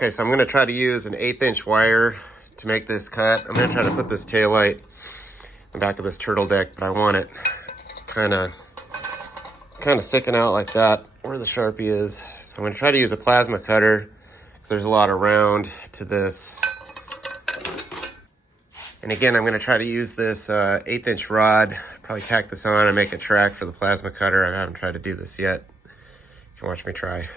Okay, so I'm gonna try to use an 1/8 inch wire to make this cut. I'm gonna try to put this taillight in the back of this turtle deck, but I want it kind of sticking out like that where the Sharpie is. So I'm gonna try to use a plasma cutter because there's a lot of round to this. And again, I'm gonna try to use this 1/8 inch rod, probably tack this on and make a track for the plasma cutter. I haven't tried to do this yet. You can watch me try.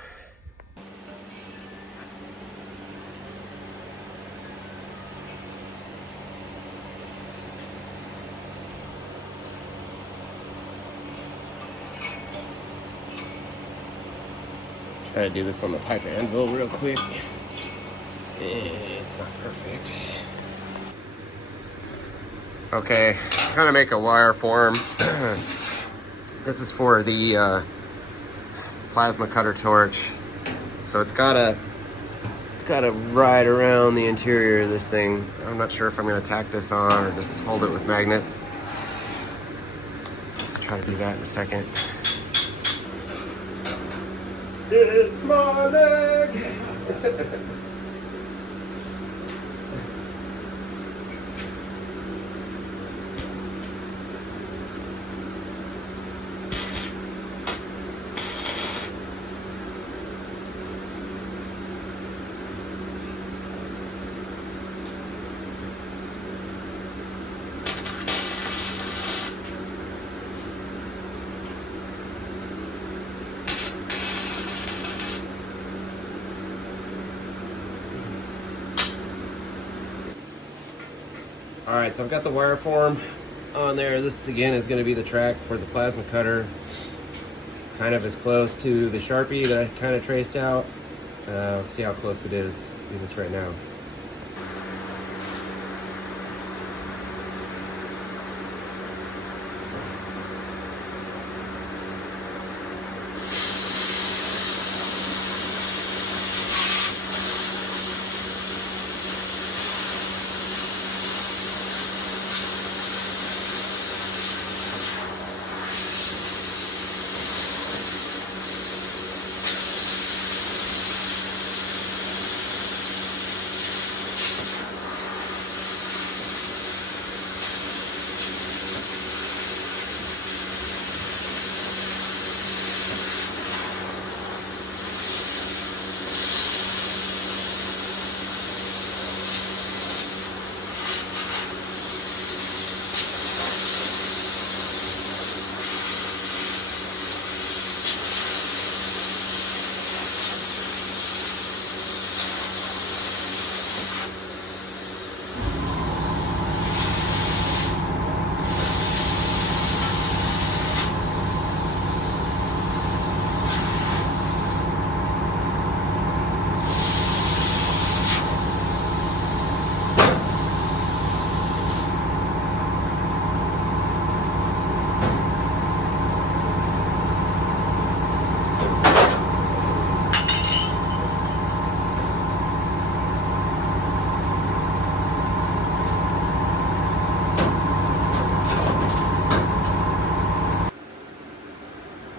Try to do this on the pipe anvil real quick. It's not perfect. Okay, kind of make a wire form. This is for the plasma cutter torch. So it's gotta ride around the interior of this thing. I'm not sure if I'm gonna tack this on or just hold it with magnets. Try to do that in a second. It's my leg! All right, so I've got the wire form on there. This again is going to be the track for the plasma cutter, kind of as close to the Sharpie that I kind of traced out. See how close it is. Do this right now.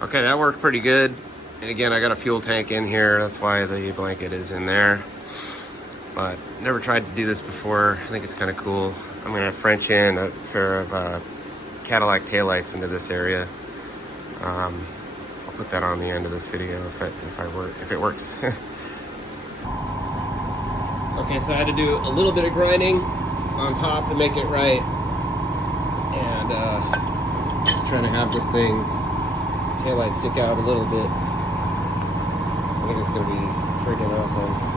Okay, that worked pretty good. And again, I got a fuel tank in here. That's why the blanket is in there. But never tried to do this before. I think it's kind of cool. I'm gonna French in a pair of Cadillac taillights into this area. I'll put that on the end of this video if it works. Okay, so I had to do a little bit of grinding on top to make it right. And just trying to have this thing taillight stick out a little bit. I think it's gonna be freaking awesome.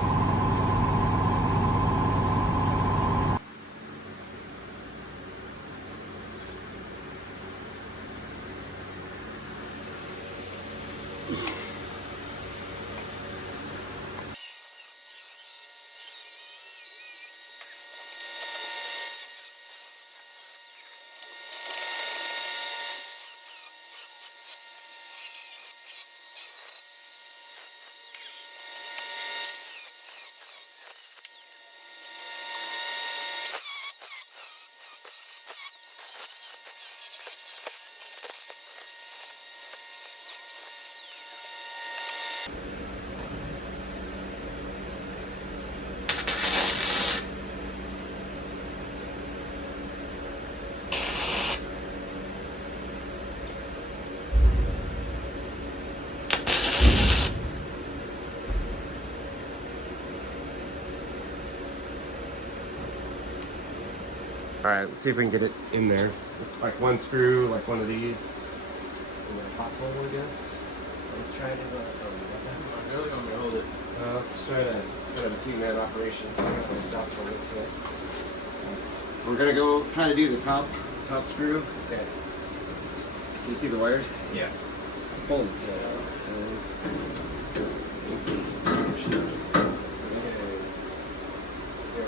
All right, let's see if we can get it in there. Like one screw, like one of these. In the top hole, I guess. So let's try to, I really want me to hold it. let's try to, it's kind of a two-man operation, so I got my stops on this side. So we're gonna go try to do the top screw. Okay. Do you see the wires? Yeah. Just pull them.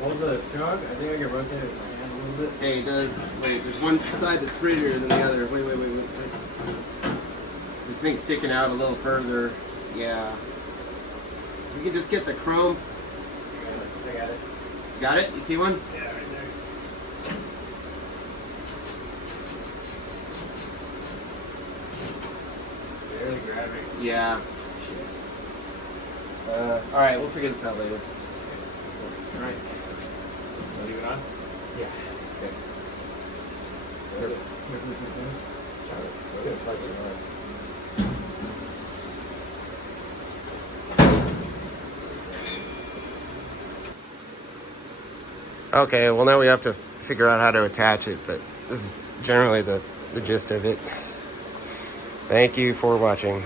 Hold the jug. I think I can rotate it with my hand a little bit. Hey, it does. Wait, there's one side that's prettier than the other. Wait. This thing's sticking out a little further. Yeah. You can just get the chrome. I got it. Got it? You see one? Yeah, right there. Barely grabbing. Yeah. All right, we'll figure this out later. All right. Leave it on? Yeah. Okay. It's gonna slice your arm. Okay, well now we have to figure out how to attach it, but this is generally the gist of it. Thank you for watching.